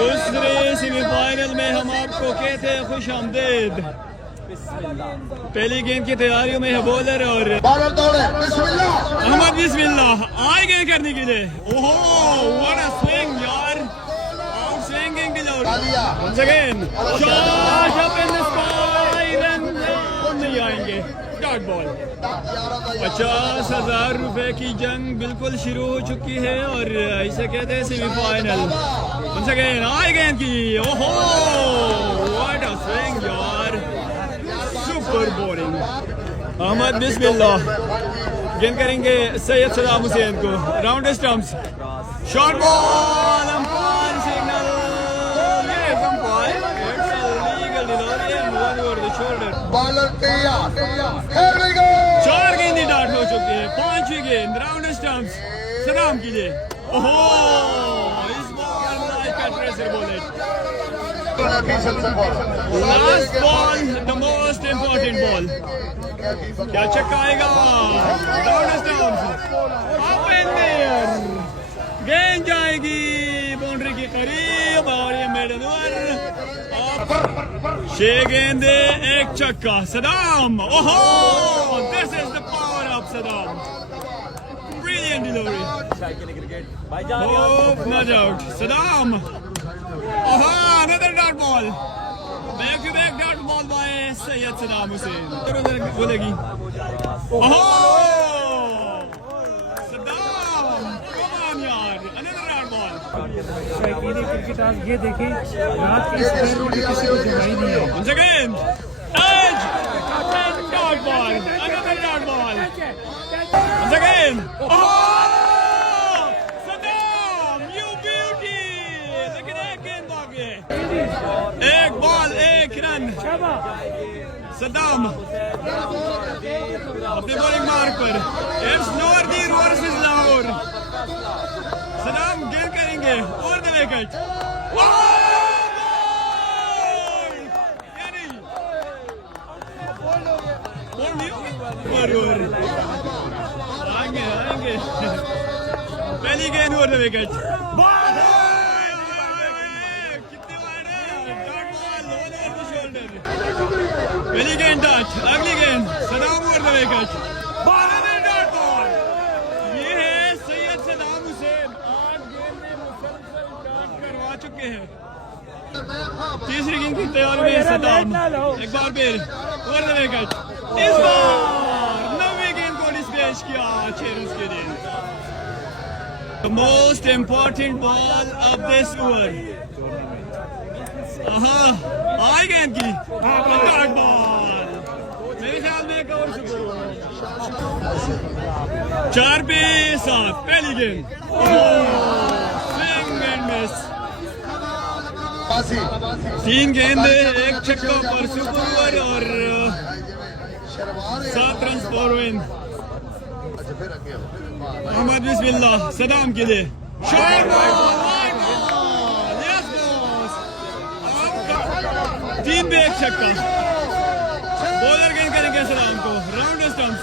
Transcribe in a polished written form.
दूसरे सेमीफाइनल में हम आपको कहते हैं खुश आमदीद। पहली गेंद की तैयारियों में है बॉलर और अहमद बिस्मिल्लाह आए गेंद करने के लिए। ओहो व्हाट अ स्विंग यार, out swinging once again shot up in the sky and नहीं आएंगे। Dot ball. 50,000 रुपए की जंग बिल्कुल शुरू हो चुकी है और इसे कहते हैं सेमीफाइनल। once again आए गेंद की। ओहो व्हाट अ स्विंग यार, सुपर बॉलिंग। अहमद बिस्मिल्लाह गेंद करेंगे सैयद सदाम हुसैन को। Round stumps, short ball, umpire signal, चार गेंदें डाट हो चुकी है। पांचवी गेंद राउंड स्टंप्स सदाम के लिए। ओहो इस ball like a treasure bullet. Last ball the most important ball, क्या छक्का आएगा? Round stumps up in their, गेंद जाएगी बाउंड्री के करीब और ये मिडल ओवर। 6 गेंदे एक छक्का। सदाम, ओहो this is the power of Saddam, brilliant delivery, hope not out. Saddam, ओहो another dot ball, back to back dot ball by Syed Saddam Hussain. बोलेगी ओहो सदाम, कम ऑन यार, अनदर डॉट बॉल। क्रिकेट आज ये देखें, रात के स्क्वायर में किसी को जमाई नहीं है। once again touch and dot ball, another dot ball, once again oh Saddam you beauty, लेकिन एक गेंद बाकी है। एक बॉल एक रन। सद्दाम अपने बॉलिंग मार्क पर। It's northern versus Lahore. Saddam गेंद करेंगे और द विकेट। आएंगे आएंगे, पहली गेंद और द विकेट। कितने वाइड है, dot ball over the shoulder. पहली गेंद डॉट, अगली गेंद सदाम और द विकेट। डॉट बॉल, ये है सैयद सदाम हुसैन। 8 गेंदें मुसलसल डॉट करवा चुके हैं। तीसरी गेंद की तैयारी में सदाम, एक बार फिर और द विकेट। इस बार 9वीं गेंद को डिस्पैच किया 6 रन के लिए। The most important ball of this over. आई गेंद की डॉट बॉल, मेरे ख्याल में एक और 4 पे 7। पहली गेंद स्विंग एंड मिस। 3 गेंदे एक छक्का पर सुपर ओवर और 7 रन फॉर विन। अहमद बिस्मिल्लाह सदाम के लिए। शॉट बॉल, यस बॉस, 3 पे एक छक्का। बॉलर गेंद करेंगे सदाम को। Round stumps